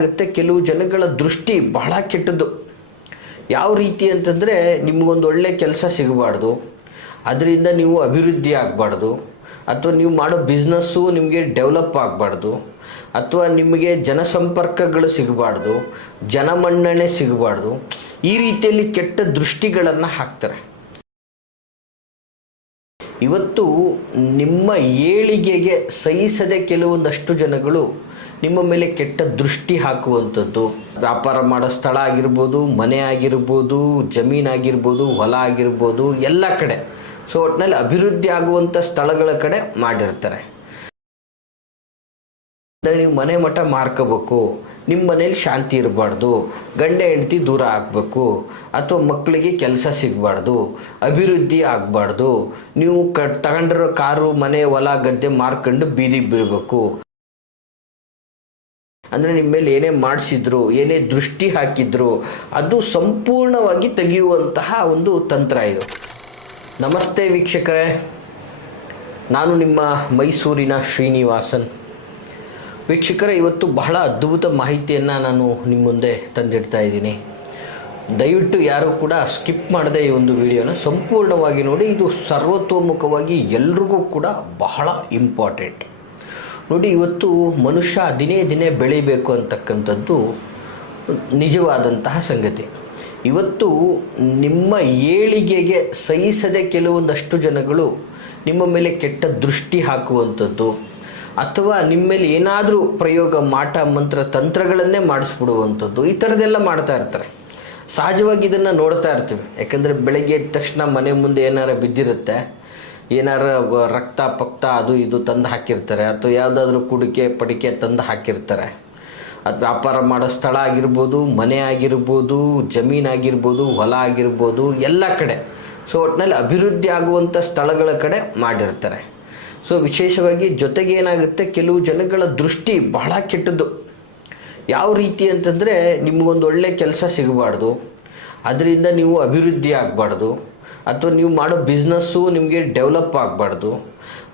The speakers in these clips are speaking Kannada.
ಆಗುತ್ತೆ. ಕೆಲವು ಜನಗಳ ದೃಷ್ಟಿ ಬಹಳ ಕೆಟ್ಟದ್ದು. ಯಾವ ರೀತಿ ಅಂತಂದರೆ, ನಿಮಗೊಂದು ಒಳ್ಳೆ ಕೆಲಸ ಸಿಗಬಾರ್ದು, ಅದರಿಂದ ನೀವು ಅಭಿವೃದ್ಧಿ ಆಗಬಾರ್ದು, ಅಥವಾ ನೀವು ಮಾಡೋ ಬಿಸ್ನೆಸ್ಸು ನಿಮಗೆ ಡೆವಲಪ್ ಆಗಬಾರ್ದು, ಅಥವಾ ನಿಮಗೆ ಜನಸಂಪರ್ಕಗಳು ಸಿಗಬಾರ್ದು, ಜನಮನ್ನಣೆ ಸಿಗಬಾರ್ದು, ಈ ರೀತಿಯಲ್ಲಿ ಕೆಟ್ಟ ದೃಷ್ಟಿಗಳನ್ನು ಹಾಕ್ತಾರೆ. ಇವತ್ತು ನಿಮ್ಮ ಏಳಿಗೆಗೆ ಸಹಿಸದೆ ಕೆಲವೊಂದಷ್ಟು ಜನಗಳು ನಿಮ್ಮ ಮೇಲೆ ಕೆಟ್ಟ ದೃಷ್ಟಿ ಹಾಕುವಂಥದ್ದು. ವ್ಯಾಪಾರ ಮಾಡೋ ಸ್ಥಳ ಆಗಿರ್ಬೋದು, ಮನೆ ಆಗಿರ್ಬೋದು, ಜಮೀನಾಗಿರ್ಬೋದು, ಹೊಲ ಆಗಿರ್ಬೋದು, ಎಲ್ಲ ಕಡೆ. ಸೊ ಒಟ್ಟಿನಲ್ಲಿ ಅಭಿವೃದ್ಧಿ ಆಗುವಂಥ ಸ್ಥಳಗಳ ಕಡೆ ಮಾಡಿರ್ತಾರೆ. ನೀವು ಮನೆ ಮಠ ಮಾರ್ಕೋಬೇಕು, ನಿಮ್ಮ ಮನೇಲಿ ಶಾಂತಿ ಇರಬಾರ್ದು, ಗಂಡ ಹೆಂಡತಿ ದೂರ ಆಗಬೇಕು, ಅಥವಾ ಮಕ್ಕಳಿಗೆ ಕೆಲಸ ಸಿಗಬಾರ್ದು, ಅಭಿವೃದ್ಧಿ ಆಗಬಾರ್ದು, ನೀವು ತಗೊಂಡಿರೋ ಕಾರು, ಮನೆ, ಹೊಲ, ಗದ್ದೆ ಮಾರ್ಕೊಂಡು ಬೀದಿಗೆ ಬೀಳಬೇಕು. ಅಂದರೆ ನಿಮ್ಮ ಮೇಲೆ ಏನೇ ಮಾಡಿಸಿದ್ರು, ಏನೇ ದೃಷ್ಟಿ ಹಾಕಿದ್ರು, ಅದು ಸಂಪೂರ್ಣವಾಗಿ ತೆಗೆಯುವಂತಹ ಒಂದು ತಂತ್ರ ಇದು. ನಮಸ್ತೆ ವೀಕ್ಷಕರೇ, ನಾನು ನಿಮ್ಮ ಮೈಸೂರಿನ ಶ್ರೀನಿವಾಸನ್. ವೀಕ್ಷಕರೇ, ಇವತ್ತು ಬಹಳ ಅದ್ಭುತ ಮಾಹಿತಿಯನ್ನು ನಾನು ನಿಮ್ಮ ಮುಂದೆ ತಂದಿಡ್ತಾ ಇದ್ದೀನಿ. ದಯವಿಟ್ಟು ಯಾರು ಕೂಡ ಸ್ಕಿಪ್ ಮಾಡದೆ ಈ ಒಂದು ವಿಡಿಯೋನ ಸಂಪೂರ್ಣವಾಗಿ ನೋಡಿ. ಇದು ಸರ್ವತೋಮುಖವಾಗಿ ಎಲ್ರಿಗೂ ಕೂಡ ಬಹಳ ಇಂಪಾರ್ಟೆಂಟ್. ನೋಡಿ, ಇವತ್ತು ಮನುಷ್ಯ ದಿನೇ ದಿನೇ ಬೆಳಿಬೇಕು ಅಂತಕ್ಕಂಥದ್ದು ನಿಜವಾದಂತಹ ಸಂಗತಿ. ಇವತ್ತು ನಿಮ್ಮ ಏಳಿಗೆಗೆ ಸಹಿಸದೆ ಕೆಲವೊಂದಷ್ಟು ಜನಗಳು ನಿಮ್ಮ ಮೇಲೆ ಕೆಟ್ಟ ದೃಷ್ಟಿ ಹಾಕುವಂಥದ್ದು, ಅಥವಾ ನಿಮ್ಮ ಮೇಲೆ ಏನಾದರೂ ಪ್ರಯೋಗ, ಮಾಟ, ಮಂತ್ರ, ತಂತ್ರಗಳನ್ನೇ ಮಾಡಿಸ್ಬಿಡುವಂಥದ್ದು, ಈ ಥರದ್ದೆಲ್ಲ ಮಾಡ್ತಾ ಇರ್ತಾರೆ. ಸಹಜವಾಗಿ ಇದನ್ನು ನೋಡ್ತಾ ಇರ್ತೀವಿ. ಯಾಕಂದರೆ ಬೆಳಗ್ಗೆ ಎದ್ದ ತಕ್ಷಣ ಮನೆ ಮುಂದೆ ಏನಾರು ಬಿದ್ದಿರುತ್ತೆ, ಏನಾರ ರಕ್ತ ಪಕ್ತ ಅದು ಇದು ತಂದು ಹಾಕಿರ್ತಾರೆ, ಅಥವಾ ಯಾವುದಾದ್ರೂ ಕುಡಿಕೆ ಪಡಿಕೆ ತಂದು ಹಾಕಿರ್ತಾರೆ. ಅದು ವ್ಯಾಪಾರ ಮಾಡೋ ಸ್ಥಳ ಆಗಿರ್ಬೋದು, ಮನೆ ಆಗಿರ್ಬೋದು, ಜಮೀನಾಗಿರ್ಬೋದು, ಹೊಲ ಆಗಿರ್ಬೋದು, ಎಲ್ಲ ಕಡೆ. ಸೊ ಒಟ್ಟಿನಲ್ಲಿ ಅಭಿವೃದ್ಧಿ ಆಗುವಂಥ ಸ್ಥಳಗಳ ಕಡೆ ಮಾಡಿರ್ತಾರೆ. ಸೊ ವಿಶೇಷವಾಗಿ ಜೊತೆಗೆ ಏನಾಗುತ್ತೆ, ಕೆಲವು ಜನಗಳ ದೃಷ್ಟಿ ಬಹಳ ಕೆಟ್ಟದ್ದು. ಯಾವ ರೀತಿ ಅಂತಂದರೆ, ನಿಮಗೊಂದು ಒಳ್ಳೆ ಕೆಲಸ ಸಿಗಬಾರ್ದು, ಅದರಿಂದ ನೀವು ಅಭಿವೃದ್ಧಿ ಆಗಬಾರ್ದು, ಅಥವಾ ನೀವು ಮಾಡೋ ಬಿಸ್ನೆಸ್ಸು ನಿಮಗೆ ಡೆವಲಪ್ ಆಗಬಾರ್ದು,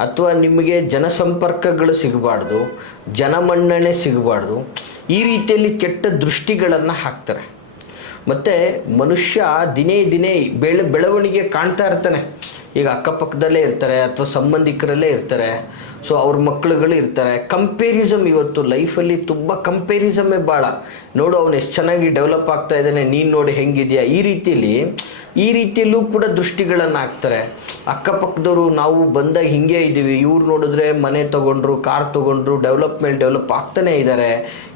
ಅಥವಾ ನಿಮಗೆ ಜನಸಂಪರ್ಕಗಳು ಸಿಗಬಾರ್ದು, ಜನಮನ್ನಣೆ ಸಿಗಬಾರ್ದು, ಈ ರೀತಿಯಲ್ಲಿ ಕೆಟ್ಟ ದೃಷ್ಟಿಗಳನ್ನು ಹಾಕ್ತಾರೆ. ಮತ್ತು ಮನುಷ್ಯ ದಿನೇ ದಿನೇ ಬೆಳವಣಿಗೆ ಕಾಣ್ತಾ ಇರ್ತಾನೆ. ಈಗ ಅಕ್ಕಪಕ್ಕದಲ್ಲೇ ಇರ್ತಾರೆ, ಅಥವಾ ಸಂಬಂಧಿಕರಲ್ಲೇ ಇರ್ತಾರೆ. ಸೊ ಅವ್ರ ಮಕ್ಕಳುಗಳು ಇರ್ತಾರೆ. ಕಂಪೇರಿಸಮ್ ಇವತ್ತು ಲೈಫಲ್ಲಿ ತುಂಬ ಕಂಪೇರಿಸಮ್ಮೇ ಭಾಳ. ನೋಡು, ಅವನು ಎಷ್ಟು ಚೆನ್ನಾಗಿ ಡೆವಲಪ್ ಆಗ್ತಾ ಇದ್ದಾನೆ, ನೀನು ನೋಡಿ ಹೆಂಗಿದೆಯಾ, ಈ ರೀತಿಯಲ್ಲೂ ಕೂಡ ದೃಷ್ಟಿಗಳನ್ನು ಹಾಕ್ತಾರೆ. ಅಕ್ಕಪಕ್ಕದವರು ನಾವು ಬಂದಾಗ ಹಿಂಗೆ ಇದ್ದೀವಿ, ಇವ್ರು ನೋಡಿದ್ರೆ ಮನೆ ತೊಗೊಂಡ್ರು, ಕಾರ್ ತೊಗೊಂಡ್ರು, ಡೆವಲಪ್ ಆಗ್ತಾನೆ ಇದ್ದಾರೆ,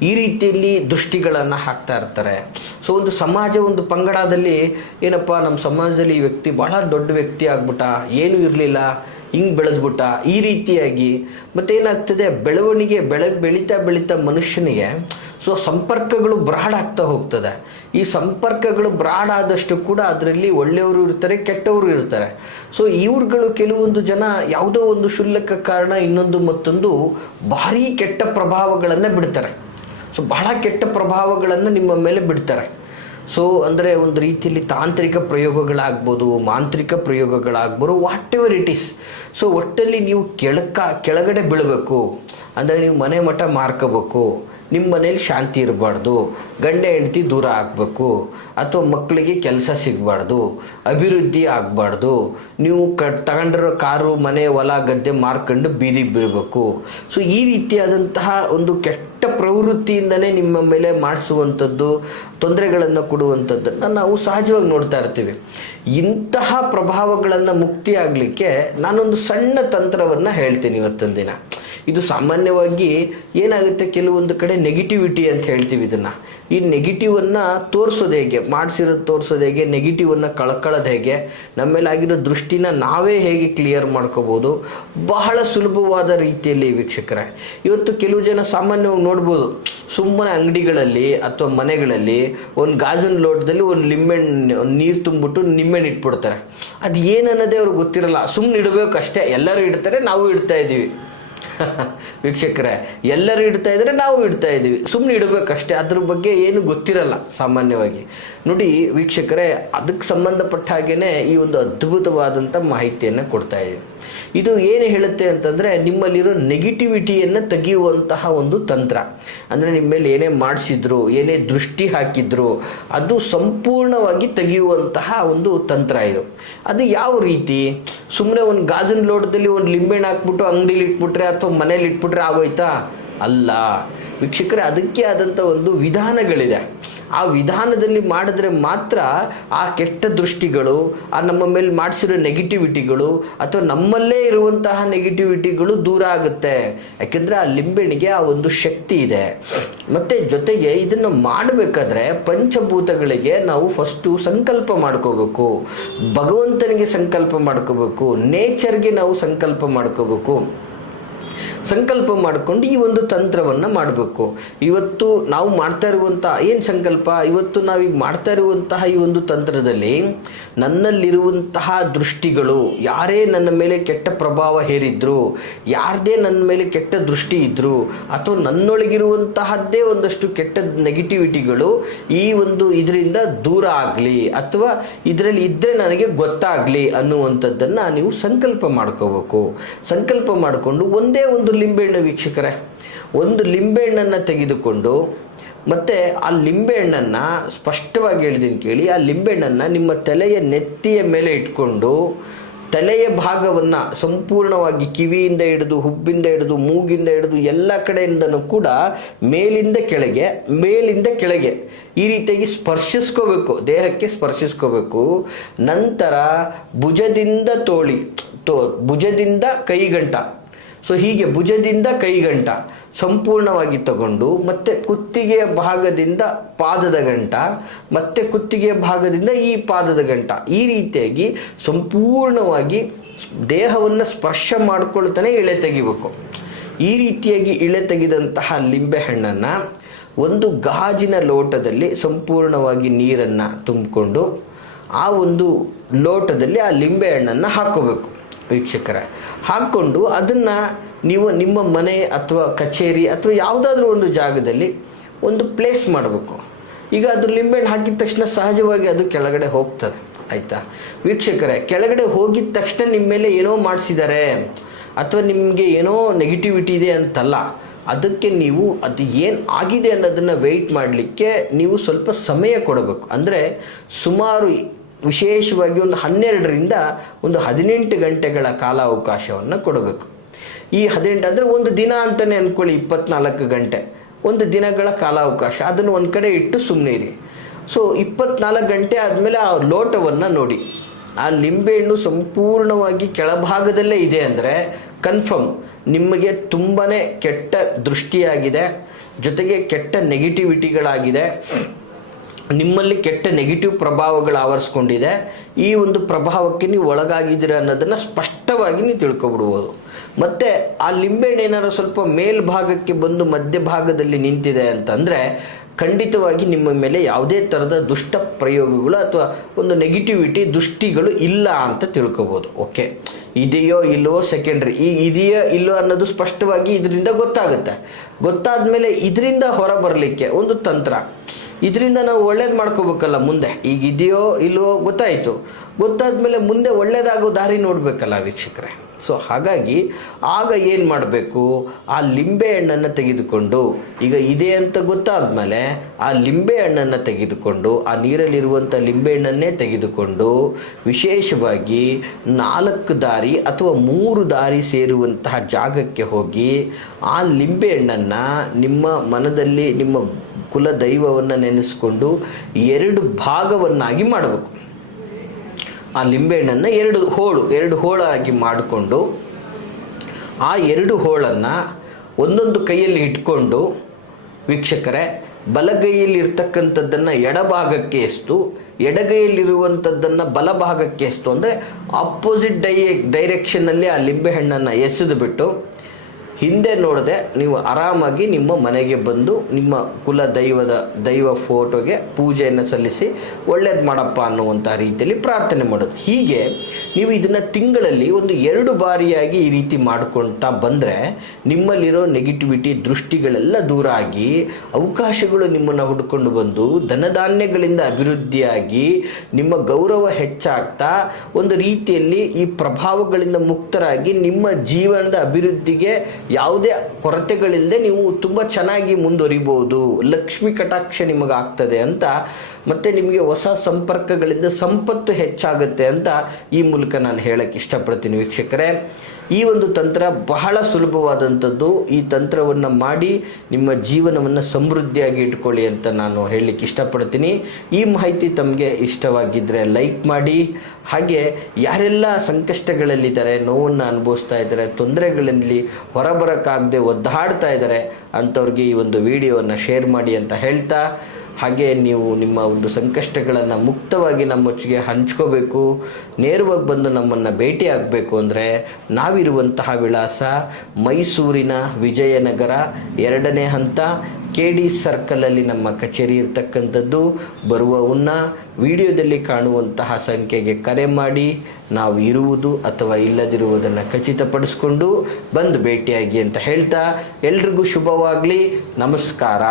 ಈ ರೀತಿಯಲ್ಲಿ ದೃಷ್ಟಿಗಳನ್ನು ಹಾಕ್ತಾ ಇರ್ತಾರೆ. ಸೊ ಒಂದು ಸಮಾಜ, ಒಂದು ಪಂಗಡದಲ್ಲಿ ಏನಪ್ಪ, ನಮ್ಮ ಸಮಾಜದಲ್ಲಿ ಈ ವ್ಯಕ್ತಿ ಭಾಳ ದೊಡ್ಡ ವ್ಯಕ್ತಿ ಆಗ್ಬಿಟ್ಟ, ಏನೂ ಇರಲಿಲ್ಲ, ಹಿಂಗೆ ಬೆಳೆದ್ಬಿಟ್ಟ, ಈ ರೀತಿಯಾಗಿ. ಮತ್ತೇನಾಗ್ತದೆ, ಬೆಳೀತಾ ಮನುಷ್ಯನಿಗೆ ಸೊ ಸಂಪರ್ಕಗಳು ಬ್ರಾಡ್ ಆಗ್ತಾ ಹೋಗ್ತದೆ. ಈ ಸಂಪರ್ಕಗಳು ಬ್ರಾಡ್ ಆದಷ್ಟು ಕೂಡ ಅದರಲ್ಲಿ ಒಳ್ಳೆಯವರು ಇರ್ತಾರೆ, ಕೆಟ್ಟವರು ಇರ್ತಾರೆ. ಸೊ ಇವ್ರುಗಳು ಕೆಲವೊಂದು ಜನ ಯಾವುದೋ ಒಂದು ಕ್ಷುಲ್ಲಕ ಕಾರಣ, ಇನ್ನೊಂದು ಮತ್ತೊಂದು ಭಾರೀ ಕೆಟ್ಟ ಪ್ರಭಾವಗಳನ್ನು ಬಿಡ್ತಾರೆ. ಸೊ ಬಹಳ ಕೆಟ್ಟ ಪ್ರಭಾವಗಳನ್ನು ನಿಮ್ಮ ಮೇಲೆ ಬಿಡ್ತಾರೆ. ಸೊ ಅಂದರೆ ಒಂದು ರೀತಿಯಲ್ಲಿ ತಾಂತ್ರಿಕ ಪ್ರಯೋಗಗಳಾಗ್ಬೋದು, ಮಾಂತ್ರಿಕ ಪ್ರಯೋಗಗಳಾಗ್ಬೋದು, whatever it is. So ಒಟ್ಟಲ್ಲಿ ನೀವು ಕೆಳಗಡೆ ಬೀಳಬೇಕು, ಅಂದರೆ ನೀವು ಮನೆ ಮಠ ಮಾರ್ಕೋಬೇಕು, ನಿಮ್ಮ ಮನೇಲಿ ಶಾಂತಿ ಇರಬಾರ್ದು, ಗಂಡ ಹೆಂಡತಿ ದೂರ ಆಗಬೇಕು, ಅಥವಾ ಮಕ್ಕಳಿಗೆ ಕೆಲಸ ಸಿಗಬಾರ್ದು, ಅಭಿವೃದ್ಧಿ ಆಗಬಾರ್ದು, ನೀವು ತಗೊಂಡಿರೋ ಕಾರು, ಮನೆ, ಹೊಲ, ಗದ್ದೆ ಮಾರ್ಕೊಂಡು ಬೀದಿಗೆ ಬೀಳಬೇಕು. ಸೊ ಈ ರೀತಿಯಾದಂತಹ ಒಂದು ಕೆಟ್ಟ ಪ್ರವೃತ್ತಿಯಿಂದಲೇ ನಿಮ್ಮ ಮೇಲೆ ಮಾಡಿಸುವಂಥದ್ದು, ತೊಂದರೆಗಳನ್ನು ಕೊಡುವಂಥದ್ದನ್ನು ನಾವು ಸಹಜವಾಗಿ ನೋಡ್ತಾ ಇರ್ತೀವಿ. ಇಂತಹ ಪ್ರಭಾವಗಳನ್ನು ಮುಕ್ತಿ ಆಗಲಿಕ್ಕೆ ನಾನೊಂದು ಸಣ್ಣ ತಂತ್ರವನ್ನು ಹೇಳ್ತೀನಿ ಇವತ್ತೊಂದು ದಿನ. ಇದು ಸಾಮಾನ್ಯವಾಗಿ ಏನಾಗುತ್ತೆ, ಕೆಲವೊಂದು ಕಡೆ ನೆಗೆಟಿವಿಟಿ ಅಂತ ಹೇಳ್ತೀವಿ ಇದನ್ನು. ಈ ನೆಗೆಟಿವನ್ನು ತೋರಿಸೋದು ಹೇಗೆ, ಮಾಡಿಸಿರೋದು ತೋರಿಸೋದು ಹೇಗೆ, ನೆಗೆಟಿವನ್ನು ಕಳ್ಕೊಳ್ಳೋದು ಹೇಗೆ, ನಮ್ಮ ಮೇಲೆ ಆಗಿರೋ ದೃಷ್ಟಿನ ನಾವೇ ಹೇಗೆ ಕ್ಲಿಯರ್ ಮಾಡ್ಕೋಬೋದು, ಬಹಳ ಸುಲಭವಾದ ರೀತಿಯಲ್ಲಿ ವೀಕ್ಷಕರೇ. ಇವತ್ತು ಕೆಲವು ಜನ ಸಾಮಾನ್ಯವಾಗಿ ನೋಡ್ಬೋದು, ಸುಮ್ಮನೆ ಅಂಗಡಿಗಳಲ್ಲಿ ಅಥವಾ ಮನೆಗಳಲ್ಲಿ ಒಂದು ಗಾಜಿನ ಲೋಟದಲ್ಲಿ ಒಂದು ನೀರು ತುಂಬಿಬಿಟ್ಟು ನಿಂಬೆಹಣ್ಣು ಇಟ್ಬಿಡ್ತಾರೆ. ಅದು ಏನನ್ನೋದೇ ಅವ್ರಿಗೆ ಗೊತ್ತಿರಲ್ಲ, ಸುಮ್ಮನೆ ಇಡಬೇಕು ಅಷ್ಟೇ. ಎಲ್ಲರೂ ಇಡ್ತಾರೆ, ನಾವು ಇಡ್ತಾ ಇದ್ದೀವಿ. ವೀಕ್ಷಕರೇ, ಎಲ್ಲರೂ ಇಡ್ತಾ ಇದ್ರೆ ನಾವು ಇಡ್ತಾ ಇದ್ದೀವಿ, ಸುಮ್ಮನೆ ಇಡಬೇಕಷ್ಟೇ, ಅದ್ರ ಬಗ್ಗೆ ಏನು ಗೊತ್ತಿರಲ್ಲ ಸಾಮಾನ್ಯವಾಗಿ. ನೋಡಿ ವೀಕ್ಷಕರೇ, ಅದಕ್ಕೆ ಸಂಬಂಧಪಟ್ಟ ಹಾಗೆಯೇ ಈ ಒಂದು ಅದ್ಭುತವಾದಂಥ ಮಾಹಿತಿಯನ್ನು ಕೊಡ್ತಾ ಇದ್ದೀವಿ. ಇದು ಏನು ಹೇಳುತ್ತೆ ಅಂತಂದರೆ, ನಿಮ್ಮಲ್ಲಿರೋ ನೆಗೆಟಿವಿಟಿಯನ್ನು ತೆಗೆಯುವಂತಹ ಒಂದು ತಂತ್ರ. ಅಂದರೆ ನಿಮ್ಮ ಮೇಲೆ ಏನೇ ಮಾಡಿಸಿದ್ರು, ಏನೇ ದೃಷ್ಟಿ ಹಾಕಿದ್ರು, ಅದು ಸಂಪೂರ್ಣವಾಗಿ ತೆಗೆಯುವಂತಹ ಒಂದು ತಂತ್ರ ಇದು. ಅದು ಯಾವ ರೀತಿ? ಸುಮ್ಮನೆ ಒಂದು ಗಾಜಿನ ಲೋಟದಲ್ಲಿ ಒಂದು ಲಿಂಬೆಹಣ್ಣು ಹಾಕ್ಬಿಟ್ಟು ಅಂಗಡಿಲಿ ಇಟ್ಬಿಟ್ರೆ ಅಥವಾ ಮನೇಲಿ ಇಟ್ಬಿಟ್ರೆ ಆಗೋಯ್ತಾ? ಅಲ್ಲ ವೀಕ್ಷಕರೇ, ಅದಕ್ಕೆ ಆದಂಥ ಒಂದು ವಿಧಾನಗಳಿದೆ. ಆ ವಿಧಾನದಲ್ಲಿ ಮಾಡಿದ್ರೆ ಮಾತ್ರ ಆ ಕೆಟ್ಟ ದೃಷ್ಟಿಗಳು, ಆ ನಮ್ಮ ಮೇಲೆ ಮಾಡಿಸಿರೋ ನೆಗೆಟಿವಿಟಿಗಳು ಅಥವಾ ನಮ್ಮಲ್ಲೇ ಇರುವಂತಹ ನೆಗೆಟಿವಿಟಿಗಳು ದೂರ ಆಗುತ್ತೆ. ಯಾಕೆಂದರೆ ಆ ಲಿಂಬೆಹಣ್ಣಿಗೆ ಆ ಒಂದು ಶಕ್ತಿ ಇದೆ. ಮತ್ತು ಜೊತೆಗೆ ಇದನ್ನು ಮಾಡಬೇಕಾದ್ರೆ ಪಂಚಭೂತಗಳಿಗೆ ನಾವು ಫಸ್ಟು ಸಂಕಲ್ಪ ಮಾಡ್ಕೋಬೇಕು, ಭಗವಂತನಿಗೆ ಸಂಕಲ್ಪ ಮಾಡ್ಕೋಬೇಕು, ನೇಚರ್ಗೆ ನಾವು ಸಂಕಲ್ಪ ಮಾಡ್ಕೋಬೇಕು. ಸಂಕಲ್ಪ ಮಾಡಿಕೊಂಡು ಈ ಒಂದು ತಂತ್ರವನ್ನು ಮಾಡಬೇಕು. ಇವತ್ತು ನಾವು ಮಾಡ್ತಾ ಇರುವಂಥ ಏನು ಸಂಕಲ್ಪ, ಇವತ್ತು ನಾವೀಗ ಮಾಡ್ತಾ ಇರುವಂತಹ ಈ ಒಂದು ತಂತ್ರದಲ್ಲಿ ನನ್ನಲ್ಲಿರುವಂತಹ ದೃಷ್ಟಿಗಳು, ಯಾರೇ ನನ್ನ ಮೇಲೆ ಕೆಟ್ಟ ಪ್ರಭಾವ ಹೇರಿದ್ರು, ಯಾರದೇ ನನ್ನ ಮೇಲೆ ಕೆಟ್ಟ ದೃಷ್ಟಿ ಇದ್ದರು, ಅಥವಾ ನನ್ನೊಳಗಿರುವಂತಹದ್ದೇ ಒಂದಷ್ಟು ಕೆಟ್ಟ ನೆಗೆಟಿವಿಟಿಗಳು ಈ ಒಂದು ಇದರಿಂದ ದೂರ ಆಗಲಿ, ಅಥವಾ ಇದರಲ್ಲಿ ಇದ್ದರೆ ನನಗೆ ಗೊತ್ತಾಗಲಿ ಅನ್ನುವಂಥದ್ದನ್ನು ನೀವು ಸಂಕಲ್ಪ ಮಾಡ್ಕೋಬೇಕು. ಸಂಕಲ್ಪ ಮಾಡಿಕೊಂಡು ಒಂದೇ ಒಂದು ಲಿಂಬೆಹಣ್ಣು ವೀಕ್ಷಕರೇ, ಒಂದು ಲಿಂಬೆಹಣ್ಣನ್ನು ತೆಗೆದುಕೊಂಡು, ಮತ್ತು ಆ ಲಿಂಬೆಹಣ್ಣನ್ನು ಸ್ಪಷ್ಟವಾಗಿ ಹೇಳಿದ್ದೀನಿ ಕೇಳಿ, ಆ ಲಿಂಬೆಹಣ್ಣನ್ನು ನಿಮ್ಮ ತಲೆಯ ನೆತ್ತಿಯ ಮೇಲೆ ಇಟ್ಕೊಂಡು ತಲೆಯ ಭಾಗವನ್ನು ಸಂಪೂರ್ಣವಾಗಿ ಕಿವಿಯಿಂದ ಹಿಡಿದು, ಹುಬ್ಬಿಂದ ಹಿಡಿದು, ಮೂಗಿಂದ ಹಿಡಿದು ಎಲ್ಲ ಕಡೆಯಿಂದನೂ ಕೂಡ ಮೇಲಿಂದ ಕೆಳಗೆ ಈ ರೀತಿಯಾಗಿ ಸ್ಪರ್ಶಿಸ್ಕೋಬೇಕು, ದೇಹಕ್ಕೆ ಸ್ಪರ್ಶಿಸ್ಕೋಬೇಕು. ನಂತರ ಭುಜದಿಂದ ಕೈಗಂಟ, ಸೊ ಹೀಗೆ ಭುಜದಿಂದ ಕೈಗಂಟ ಸಂಪೂರ್ಣವಾಗಿ ತಗೊಂಡು, ಮತ್ತು ಕುತ್ತಿಗೆಯ ಭಾಗದಿಂದ ಪಾದದ ಗಂಟ, ಮತ್ತು ಕುತ್ತಿಗೆಯ ಭಾಗದಿಂದ ಈ ಪಾದದ ಗಂಟ, ಈ ರೀತಿಯಾಗಿ ಸಂಪೂರ್ಣವಾಗಿ ದೇಹವನ್ನು ಸ್ಪರ್ಶ ಮಾಡ್ಕೊಳ್ತಾನೆ ಇಳೆ ತೆಗಿಬೇಕು. ಈ ರೀತಿಯಾಗಿ ಇಳೆ ತೆಗೆದಂತಹ ಲಿಂಬೆಹಣ್ಣನ್ನು ಒಂದು ಗಾಜಿನ ಲೋಟದಲ್ಲಿ ಸಂಪೂರ್ಣವಾಗಿ ನೀರನ್ನು ತುಂಬಿಕೊಂಡು ಆ ಒಂದು ಲೋಟದಲ್ಲಿ ಆ ಲಿಂಬೆಹಣ್ಣನ್ನು ಹಾಕ್ಕೋಬೇಕು ವೀಕ್ಷಕರೇ. ಹಾಕ್ಕೊಂಡು ಅದನ್ನು ನೀವು ನಿಮ್ಮ ಮನೆ ಅಥವಾ ಕಚೇರಿ ಅಥವಾ ಯಾವುದಾದ್ರೂ ಒಂದು ಜಾಗದಲ್ಲಿ ಒಂದು ಪ್ಲೇಸ್ ಮಾಡಬೇಕು. ಈಗ ಅದು ಲಿಂಬೆಹಣ್ಣು ಹಾಕಿದ ತಕ್ಷಣ ಸಹಜವಾಗಿ ಅದು ಕೆಳಗಡೆ ಹೋಗ್ತದೆ, ಆಯಿತಾ ವೀಕ್ಷಕರೇ. ಕೆಳಗಡೆ ಹೋಗಿದ ತಕ್ಷಣ ನಿಮ್ಮ ಮೇಲೆ ಏನೋ ಮಾಡಿಸಿದ್ದಾರೆ ಅಥವಾ ನಿಮಗೆ ಏನೋ ನೆಗೆಟಿವಿಟಿ ಇದೆ ಅಂತಲ್ಲ, ಅದಕ್ಕೆ ನೀವು ಅದು ಏನು ಆಗಿದೆ ಅನ್ನೋದನ್ನು ವೆಯ್ಟ್ ಮಾಡಲಿಕ್ಕೆ ನೀವು ಸ್ವಲ್ಪ ಸಮಯ ಕೊಡಬೇಕು. ಅಂದರೆ ಸುಮಾರು ವಿಶೇಷವಾಗಿ ಒಂದು 12ರಿಂದ ಒಂದು 18 ಗಂಟೆಗಳ ಕಾಲಾವಕಾಶವನ್ನು ಕೊಡಬೇಕು. ಈ 18 ಅಂದರೆ ಒಂದು ದಿನ ಅಂತಲೇ ಅಂದ್ಕೊಳ್ಳಿ, 24 ಗಂಟೆ ಒಂದು ದಿನಗಳ ಕಾಲಾವಕಾಶ. ಅದನ್ನು ಒಂದು ಕಡೆ ಇಟ್ಟು ಸುಮ್ಮನೆ ಇರಿ. ಸೊ 24 ಗಂಟೆ ಆದಮೇಲೆ ಆ ಲೋಟವನ್ನು ನೋಡಿ, ಆ ಲಿಂಬೆಹಣ್ಣು ಸಂಪೂರ್ಣವಾಗಿ ಕೆಳಭಾಗದಲ್ಲೇ ಇದೆ ಅಂದರೆ ಕನ್ಫರ್ಮ್ ನಿಮಗೆ ತುಂಬಾ ಕೆಟ್ಟ ದೃಷ್ಟಿಯಾಗಿದೆ, ಜೊತೆಗೆ ಕೆಟ್ಟ ನೆಗೆಟಿವಿಟಿಗಳಾಗಿದೆ, ನಿಮ್ಮಲ್ಲಿ ಕೆಟ್ಟ ನೆಗೆಟಿವ್ ಪ್ರಭಾವಗಳು ಆವರಿಸ್ಕೊಂಡಿದೆ. ಈ ಒಂದು ಪ್ರಭಾವಕ್ಕೆ ನೀವು ಒಳಗಾಗಿದ್ದೀರ ಅನ್ನೋದನ್ನು ಸ್ಪಷ್ಟವಾಗಿ ನೀವು ತಿಳ್ಕೊಬಿಡ್ಬೋದು. ಮತ್ತು ಆ ಲಿಂಬೆಹಣ್ಣು ಏನಾದ್ರು ಸ್ವಲ್ಪ ಮೇಲ್ಭಾಗಕ್ಕೆ ಬಂದು ಮಧ್ಯಭಾಗದಲ್ಲಿ ನಿಂತಿದೆ ಅಂತಂದರೆ ಖಂಡಿತವಾಗಿ ನಿಮ್ಮ ಮೇಲೆ ಯಾವುದೇ ಥರದ ದುಷ್ಟ ಪ್ರಯೋಗಗಳು ಅಥವಾ ಒಂದು ನೆಗೆಟಿವಿಟಿ ದೃಷ್ಟಿಗಳು ಇಲ್ಲ ಅಂತ ತಿಳ್ಕೊಬೋದು. ಓಕೆ, ಇದೆಯೋ ಇಲ್ಲವೋ ಸೆಕೆಂಡ್ರಿ, ಈ ಇದೆಯೋ ಇಲ್ಲೋ ಅನ್ನೋದು ಸ್ಪಷ್ಟವಾಗಿ ಇದರಿಂದ ಗೊತ್ತಾಗುತ್ತೆ. ಗೊತ್ತಾದ ಮೇಲೆ ಇದರಿಂದ ಹೊರ ಬರಲಿಕ್ಕೆ ಒಂದು ತಂತ್ರ, ಇದರಿಂದ ನಾವು ಒಳ್ಳೇದು ಮಾಡ್ಕೋಬೇಕಲ್ಲ ಮುಂದೆ. ಈಗ ಇದೆಯೋ ಇಲ್ಲವೋ ಗೊತ್ತಾದ್ಮೇಲೆ ಮುಂದೆ ಒಳ್ಳೇದಾಗೋ ದಾರಿ ನೋಡಬೇಕಲ್ಲ ವೀಕ್ಷಕರೇ. ಸೊ ಹಾಗಾಗಿ ಆಗ ಏನು ಮಾಡಬೇಕು, ಆ ಲಿಂಬೆಹಣ್ಣನ್ನು ತೆಗೆದುಕೊಂಡು, ಈಗ ಇದೆ ಅಂತ ಗೊತ್ತಾದ್ಮೇಲೆ ಆ ಲಿಂಬೆಹಣ್ಣನ್ನು ತೆಗೆದುಕೊಂಡು, ಆ ನೀರಲ್ಲಿರುವಂಥ ಲಿಂಬೆಹಣ್ಣನ್ನೇ ತೆಗೆದುಕೊಂಡು ವಿಶೇಷವಾಗಿ 4 ದಾರಿ ಅಥವಾ 3 ದಾರಿ ಸೇರುವಂತಹ ಜಾಗಕ್ಕೆ ಹೋಗಿ ಆ ಲಿಂಬೆಹಣ್ಣನ್ನು ನಿಮ್ಮ ಮನದಲ್ಲಿ ನಿಮ್ಮ ಕುಲ ದೈವವನ್ನು ನೆನೆಸ್ಕೊಂಡು 2 ಭಾಗವನ್ನಾಗಿ ಮಾಡಬೇಕು. ಆ ಲಿಂಬೆಹಣ್ಣನ್ನು 2 ಹೋಳಾಗಿ ಮಾಡಿಕೊಂಡು ಆ 2 ಹೋಳನ್ನು ಒಂದೊಂದು ಕೈಯಲ್ಲಿ ಇಟ್ಕೊಂಡು ವೀಕ್ಷಕರೇ, ಬಲಗೈಯಲ್ಲಿ ಇರ್ತಕ್ಕಂಥದ್ದನ್ನು ಎಡಭಾಗಕ್ಕೆ ಎಸ್ತು, ಎಡಗೈಯಲ್ಲಿರುವಂಥದ್ದನ್ನು ಬಲಭಾಗಕ್ಕೆ ಎಸ್ತು, ಅಂದರೆ ಆಪೋಸಿಟ್ ಡೈರೆಕ್ಷನ್ನಲ್ಲಿ ಆ ಲಿಂಬೆಹಣ್ಣನ್ನು ಎಸೆದು ಬಿಟ್ಟು ಹಿಂದೆ ನೋಡದೆ ನೀವು ಆರಾಮಾಗಿ ನಿಮ್ಮ ಮನೆಗೆ ಬಂದು ನಿಮ್ಮ ಕುಲ ದೈವ ಫೋಟೋಗೆ ಪೂಜೆಯನ್ನು ಸಲ್ಲಿಸಿ ಒಳ್ಳೇದು ಮಾಡಪ್ಪ ಅನ್ನುವಂಥ ರೀತಿಯಲ್ಲಿ ಪ್ರಾರ್ಥನೆ ಮಾಡೋದು. ಹೀಗೆ ನೀವು ಇದನ್ನು ತಿಂಗಳಲ್ಲಿ ಒಂದು 2 ಬಾರಿಯಾಗಿ ಈ ರೀತಿ ಮಾಡ್ಕೊಳ್ತಾ ಬಂದರೆ ನಿಮ್ಮಲ್ಲಿರೋ ನೆಗೆಟಿವಿಟಿ ದೃಷ್ಟಿಗಳೆಲ್ಲ ದೂರ ಆಗಿ ಅವಕಾಶಗಳು ನಿಮ್ಮನ್ನು ಹುಡ್ಕೊಂಡು ಬಂದು ಧನಧಾನ್ಯಗಳಿಂದ ಅಭಿವೃದ್ಧಿಯಾಗಿ ನಿಮ್ಮ ಗೌರವ ಹೆಚ್ಚಾಗ್ತಾ ಒಂದು ರೀತಿಯಲ್ಲಿ ಈ ಪ್ರಭಾವಗಳಿಂದ ಮುಕ್ತರಾಗಿ ನಿಮ್ಮ ಜೀವನದ ಅಭಿವೃದ್ಧಿಗೆ ಯಾವುದೇ ಕೊರತೆಗಳಿಲ್ಲದೆ ನೀವು ತುಂಬ ಚೆನ್ನಾಗಿ ಮುಂದುವರಿಬೋದು. ಲಕ್ಷ್ಮಿ ಕಟಾಕ್ಷ ನಿಮಗಾಗ್ತದೆ ಅಂತ, ಮತ್ತು ನಿಮಗೆ ಹೊಸ ಸಂಪರ್ಕಗಳಿಂದ ಸಂಪತ್ತು ಹೆಚ್ಚಾಗುತ್ತೆ ಅಂತ ಈ ಮೂಲಕ ನಾನು ಹೇಳಕ್ಕೆ ಇಷ್ಟಪಡ್ತೀನಿ ವೀಕ್ಷಕರೇ. ಈ ಒಂದು ತಂತ್ರ ಬಹಳ ಸುಲಭವಾದಂಥದ್ದು. ಈ ತಂತ್ರವನ್ನು ಮಾಡಿ ನಿಮ್ಮ ಜೀವನವನ್ನು ಸಮೃದ್ಧಿಯಾಗಿ ಇಟ್ಕೊಳ್ಳಿ ಅಂತ ನಾನು ಹೇಳಲಿಕ್ಕೆ ಇಷ್ಟಪಡ್ತೀನಿ. ಈ ಮಾಹಿತಿ ತಮಗೆ ಇಷ್ಟವಾಗಿದ್ದರೆ ಲೈಕ್ ಮಾಡಿ. ಹಾಗೆ ಯಾರೆಲ್ಲ ಸಂಕಷ್ಟಗಳಲ್ಲಿದ್ದಾರೆ, ನೋವನ್ನು ಅನುಭವಿಸ್ತಾ ಇದ್ದಾರೆ, ತೊಂದರೆಗಳಲ್ಲಿ ಹೊರಬರೋಕ್ಕಾಗದೆ ಒದ್ದಾಡ್ತಾ ಇದ್ದಾರೆ ಅಂಥವ್ರಿಗೆ ಈ ಒಂದು ವಿಡಿಯೋವನ್ನು ಶೇರ್ ಮಾಡಿ ಅಂತ ಹೇಳ್ತಾ, ಹಾಗೆ ನೀವು ನಿಮ್ಮ ಒಂದು ಸಂಕಷ್ಟಗಳನ್ನು ಮುಕ್ತವಾಗಿ ನಮ್ಮೊಚ್ಚಿಗೆ ಹಂಚ್ಕೋಬೇಕು, ನೇರವಾಗಿ ಬಂದು ನಮ್ಮನ್ನು ಭೇಟಿ ಆಗಬೇಕು ಅಂದರೆ ನಾವಿರುವಂತಹ ವಿಳಾಸ ಮೈಸೂರಿನ ವಿಜಯನಗರ 2ನೇ ಹಂತ KD ಸರ್ಕಲಲ್ಲಿ ನಮ್ಮ ಕಚೇರಿ ಇರ್ತಕ್ಕಂಥದ್ದು. ಬರುವ ವಿಡಿಯೋದಲ್ಲಿ ಕಾಣುವಂತಹ ಸಂಖ್ಯೆಗೆ ಕರೆ ಮಾಡಿ ನಾವು ಇರುವುದು ಅಥವಾ ಇಲ್ಲದಿರುವುದನ್ನು ಖಚಿತಪಡಿಸ್ಕೊಂಡು ಬಂದು ಭೇಟಿಯಾಗಿ ಅಂತ ಹೇಳ್ತಾ ಎಲ್ರಿಗೂ ಶುಭವಾಗಲಿ. ನಮಸ್ಕಾರ.